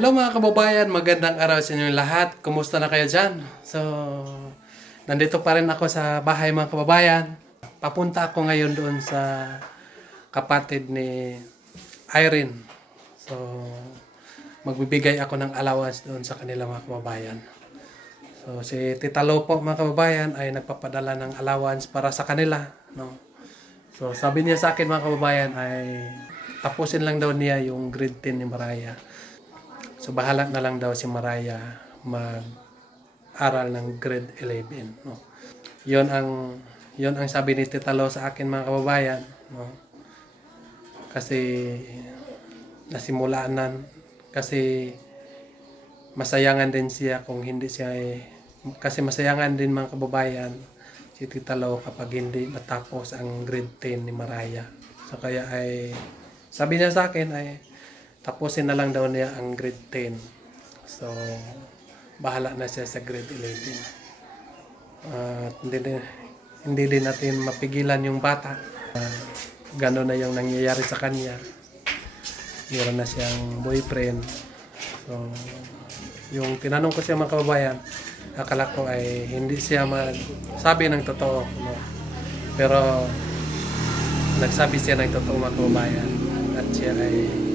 Hello mga kababayan, magandang araw sa inyong lahat. Kumusta na kayo dyan? So, nandito pa rin ako sa bahay mga kababayan. Papunta ako ngayon doon sa kapatid ni Irene. So, magbibigay ako ng allowance doon sa kanila mga kababayan. So, si Tita Lo po mga kababayan ay nagpapadala ng allowance para sa kanila. No? So, sabi niya sa akin mga kababayan ay tapusin lang daw niya yung grade 10 ni Mariah. So bahala na lang daw si Mariah mag-aral ng grade 11, no. 'Yon ang sabi ni Tita Lo sa akin mga kababayan, no. Kasi nasimulanan kasi masayangan din siya kung hindi siya kasi masayangan din mga kababayan si Tita Lo kapag hindi matapos ang grade 10 ni Mariah. So kaya ay sabi niya sa akin ay tapusin na lang daw niya ang grade 10. So, bahala na siya sa grade 11. At hindi din natin mapigilan yung bata. Gano'n na yung nangyayari sa kanya. Meron na siyang boyfriend. So, yung tinanong ko siya mga kababayan, akala ko ay hindi siya magsabi ng totoo. No? Pero, nagsabi siya ng totoo mga kababayan. At siya ay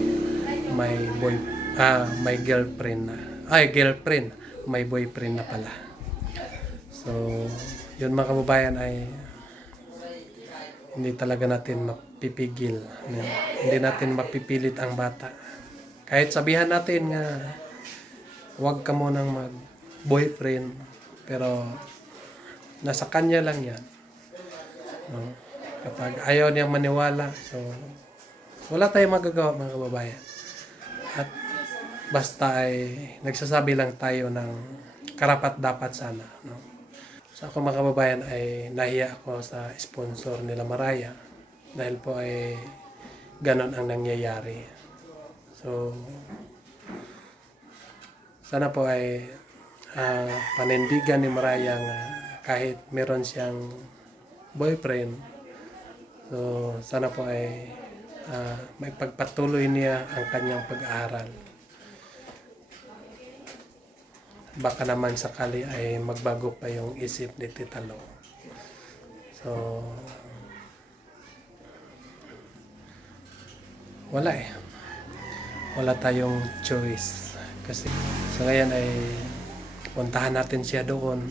may girlfriend na. Girlfriend. May boyfriend na pala. So, yun mga kababayan ay hindi talaga natin mapipigil. Hindi natin mapipilit ang bata. Kahit sabihan natin nga huwag ka munang mag-boyfriend, pero nasa kanya lang yan. No? Kapag ayaw niyang maniwala, so wala tayong magagawa mga kababayan. At basta ay nagsasabi lang tayo ng karapat-dapat sana. No? So ako mga kababayan ay nahiya ako sa sponsor nila Mariah dahil po ay ganon ang nangyayari. So sana po ay panindigan ni Mariah nga kahit meron siyang boyfriend, so sana po ay may pagpatuloy niya ang kanyang pag-aaral. Baka naman sakali ay magbago pa yung isip ni Tita Lo. So, wala eh. Wala tayong choice. Kasi sa ngayon ay puntahan natin siya doon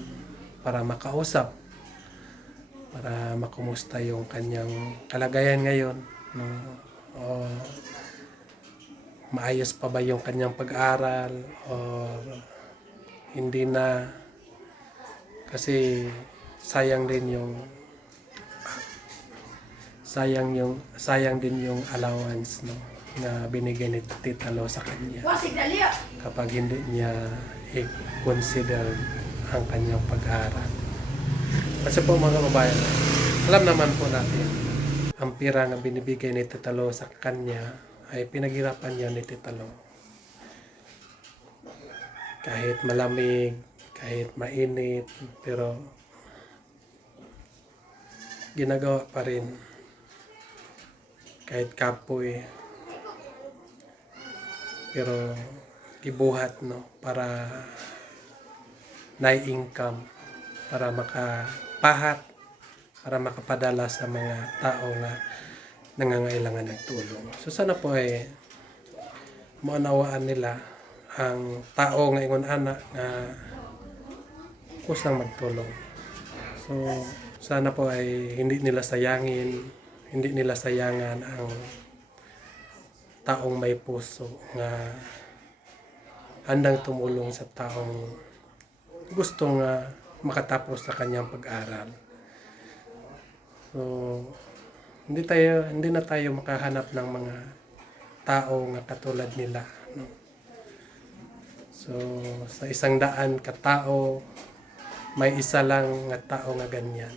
para makausap. Para makumusta yung kanyang kalagayan ngayon. No? O maayos pa ba yung kanyang pag-aral o hindi na, kasi sayang din yung allowance, no, na binigay ni Tita Lo sa kanya kapag hindi niya i-consider ang kanyang pag-aral. Kasi po mga kababayan, alam naman po natin ang pira na binibigay ni Tita Lo sa kanya ay pinaghirapan niya ni Tita Lo. Kahit malamig, kahit mainit, pero ginagawa pa rin. Kahit kapoy, pero ibuhat, no, para na-income, para makapahat, para makapadala sa mga tao na nangangailangan ng tulong. So sana po ay maunawaan nila ang tao ngayon anak na kusang magtulong. So sana po ay hindi nila sayangan ang taong may puso na handang tumulong sa taong gustong makatapos sa kanyang pag-aral. So, hindi na tayo makahanap ng mga tao nga katulad nila. No? So, sa 100 katao, may isa lang nga tao nga ganyan.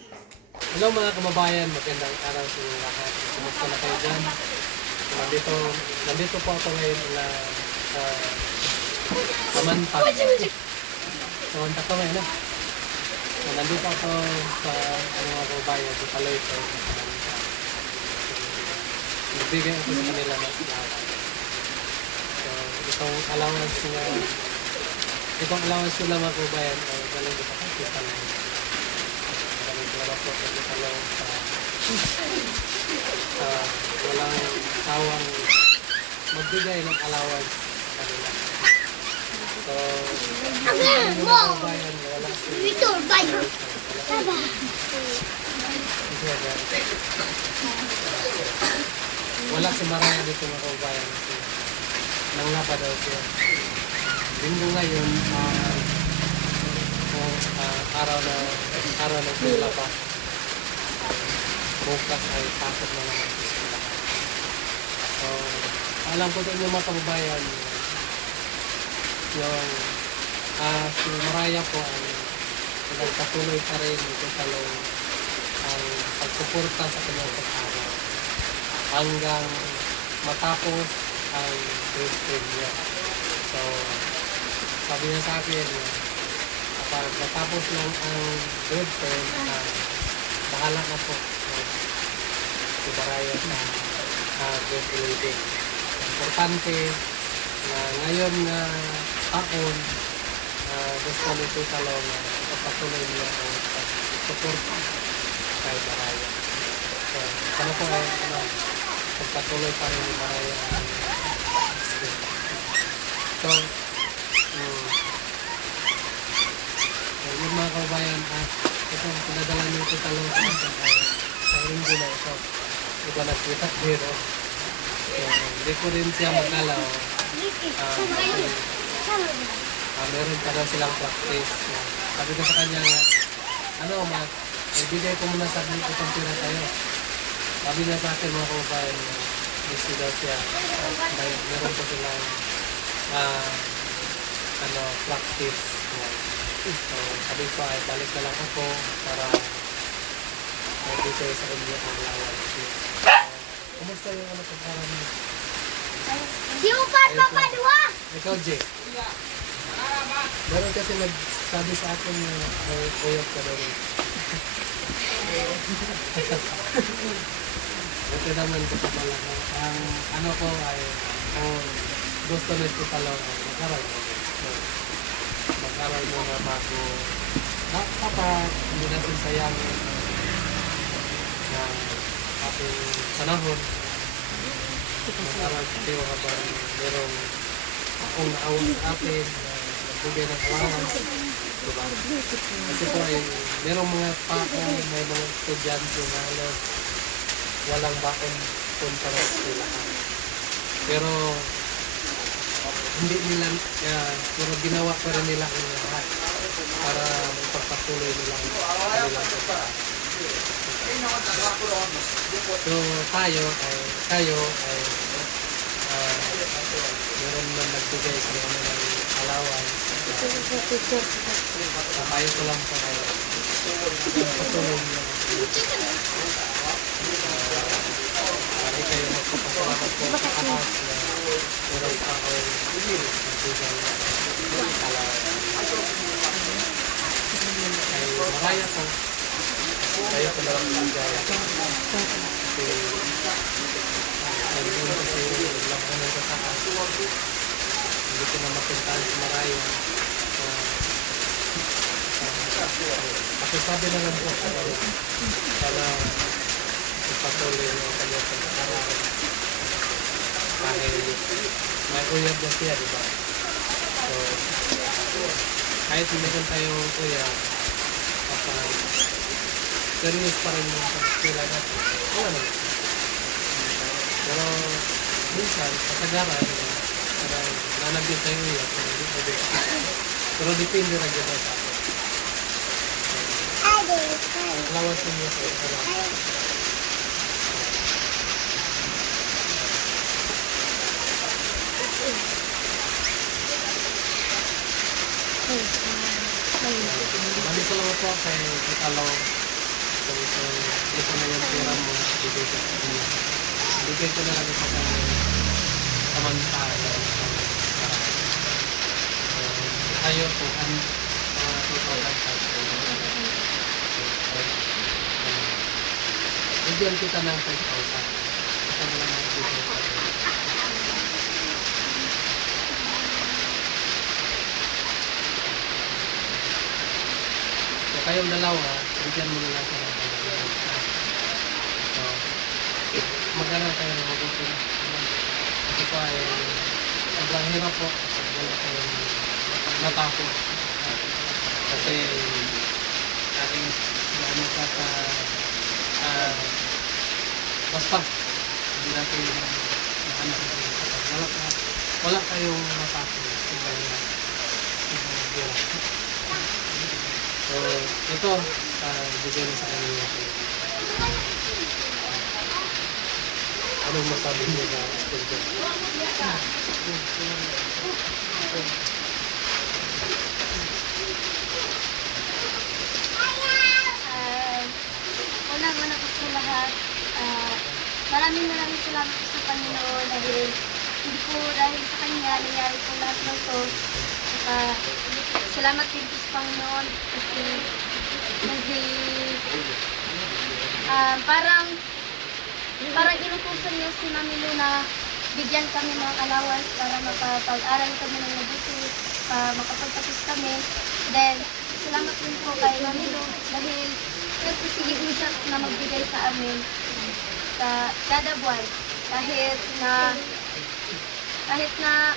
Hello mga kababayan, magandang araw sa inyo lahat. Kumusta na kayo dyan? Nandito po ako ngayon na Samantha. Samantha ko ngayon. So, nandito ako sa mga kababayan, sa Kaloyto. Nagbigay ako sa kanila ng lahat. So, itong allowance na itong allowance ko lang mga kababayan ay galing ko sa kita lang. Galing ko lang po sa kita lang sa walang sawang magbigay ng allowance sa kanila. So, yung mga kababayan wala wala si Maraya dito mga kababayan kasi nanglapa daw siya. Linggo ngayon, araw na sila pa. Bukas ay pasok na naman sa sila. So, alam ko sa inyo mga kababayan, yung si Maraya po ay nagpatuloy pa rin ito sa loob ang pagsuporta sa kanyang pag-aaral hanggang matapos ang grade 10 niya. So, sabi niya sa akin, kapag matapos lang ang grade 10, bahala na po si Maraya sa grade 11. Importante na ngayon na taon, gusto nito talong na kapatuloy niya ang pagsuporta kay Maraya. So, ano po ay pagpatuloy pa rin ni Maraya ang so, yung mga kababayan, ito, pinadala niyo ito talong sa linggo na ito. Iba nagkita pero hindi ko rin siya magkalaw. Meron pa daw silang practice. Sabi ko sa kanya nga, ibigay ko muna sa itong pira tayo. Sabi niya sa akin mga kababayan, busy daw siya. Meron po silang practice. So, sabi ko ay balik na lang ako para magbigay sa inyo ang allowance. Kumusta yung pagkaran mo? Di mo pa papadua! Ikaw, Jay. Meron kasi nagsabi sa akin na uyok ka daw rin. Ito naman ko sa pala. Ang ano ko ay ang gusto nito talo ay mag-aral mo. So, mag-aral mo na bago kapag hindi natin sayang ng ating panahon. Mag-aral tayo habang merong akong naawa sa atin nagbigay ng allowance. Diba? Kasi po ay merong mga may mga estudyante na walang baon punta na sila. Pero hindi nila, pero ginawa pa rin nila ang lahat para magpapatuloy nila ang kanilang pagkakas. So tayo ay meron man nagbigay sa mga ng allowance. Tayo ko lang sa kayo. Patuloy nila. Hindi kayo magpapasalamat po sa ahas na meron pa ako nagbigay ng allowance. Ay Maraya po. Kaya ko lang magbigay. Kasi nandun kasi labanan sa taas. Hindi ko na mapuntahan si Maraya. Kasi sabi na lang po para ipatuloy ang kanyang pag-aaral. Dahil may uyab na siya, diba? So, kahit meron tayong uyab, kapag serious pa rin yung pag-sila natin, wala naman. Pero minsan, kasagaran, nanagyan tayo uyab, pero depende na dyan sa atin. Lawas niyo sa salamat. Maraming salamat po kay Tita Lo. Ito na yung pera mo, bigay ko sa inyo. Bigay ko na lang ito sa samantala. Tayo po, ang tutulan tayo. Bigyan kita ng 5,000. Ito na lang ang bigay ko. kayong dalawa, bigyan mo na lang sila. So, mag-aral kayo ng mabuti. Kasi po ay sobrang hirap po kapag wala kayong natapos. Kasi aking ano ka basta hindi natin nahanap kapag wala kayong natapos. Sobrang hirap. So, ito, bigyan sa kanila. Anong masabi niyo ba? Unang-una po sa lahat, maraming salamat po sa Panginoon dahil hindi po dahil sa Kanya nangyari po lahat ng ito. Salamat din po sa Panginoon kasi parang inutusan niyo si Mami Luna, bigyan kami ng allowance para makapag-aral kami ng mabuti, makapagtapos kami. Then, salamat din po kay Mami Luna dahil nagpisigil siya na magbigay sa amin sa kada buwan. Kahit na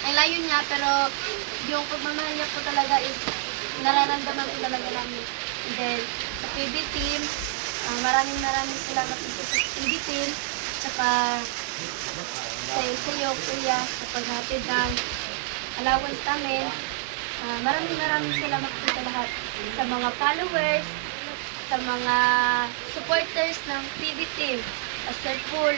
ang layo niya, pero yung pagmamahal niya po talaga is nararamdaman ko talaga namin. And then, sa PB team, maraming salamat po sa PB team, tsaka sa iyo, Kuya, sa paghatid ng allowance namin. Maraming salamat po sa lahat. Sa mga followers, sa mga supporters ng PB team, Sir Paul,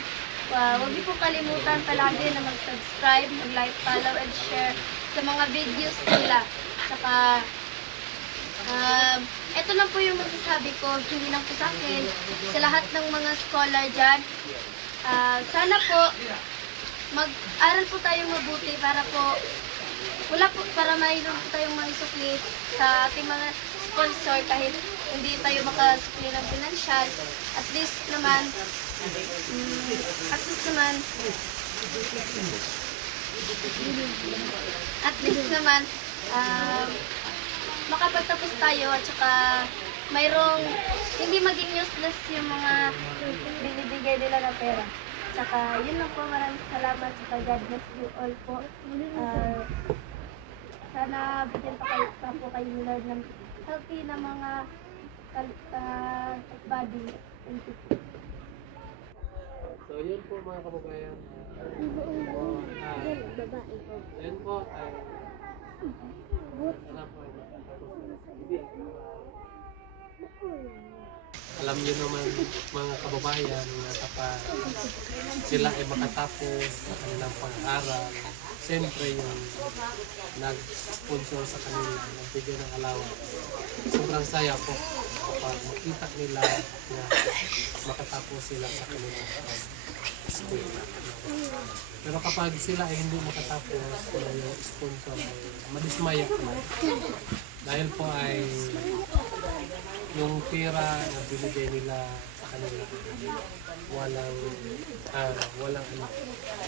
huwag niyo po kalimutan palagi na mag-subscribe, mag-like, follow, and share sa mga videos nila. Tsaka, ito lang po yung masasabi ko, hindi lang po sa akin, sa lahat ng mga scholar dyan. Sana po, mag-aral po tayong mabuti para mayroon po tayong maisukli sa ating mga sponsor kahit hindi tayo makasukli ng financial. At least naman, makapagtapos tayo at saka mayroong hindi maging useless yung mga binibigay nila na pera. Tsaka yun lang po, maraming salamat, tsaka God bless you all po. Sana bigyan pa po kayo ni Lord ng healthy na mga body. Thank you. So, yun po mga kababayan. Yun po ay alam niyo naman mga kababayan na kapag sila ay makatapos sa kanilang pag-aaral, siyempre yung nag-sponsor sa kanila, nagbigay ng allowance, sobrang saya po kapag makita nila na makatapos sila sa kanilang school. Pero kapag sila ay hindi makatapos, sila yung sponsor ay madismaya po. Dahil po ay yung pera na binigay nila sa kanila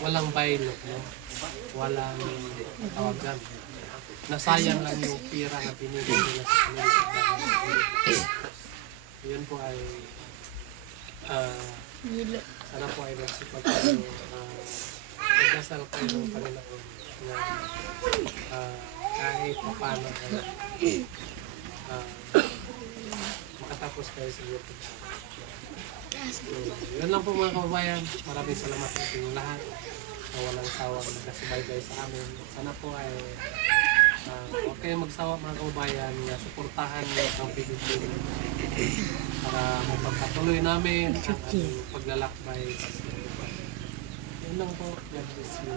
walang baylok, no? Walang tawagan. Nasayang lang yung pera na binigay nila sa kanila. Yun po ay sana po ay magsipag kayo, magdasal kayo ng Panginoon na kahit paano ay makatapos kayo sa iyo. So, yun lang po mga kababayan. Maraming salamat sa inyong lahat na walang sawang nagkasubaybay sa amin. Sana po ay huwag kayong magsawa mga kababayan na suportahan ang Pilipinas para mapagpatuloy namin ang paglalakbay. Yun lang po. God bless you.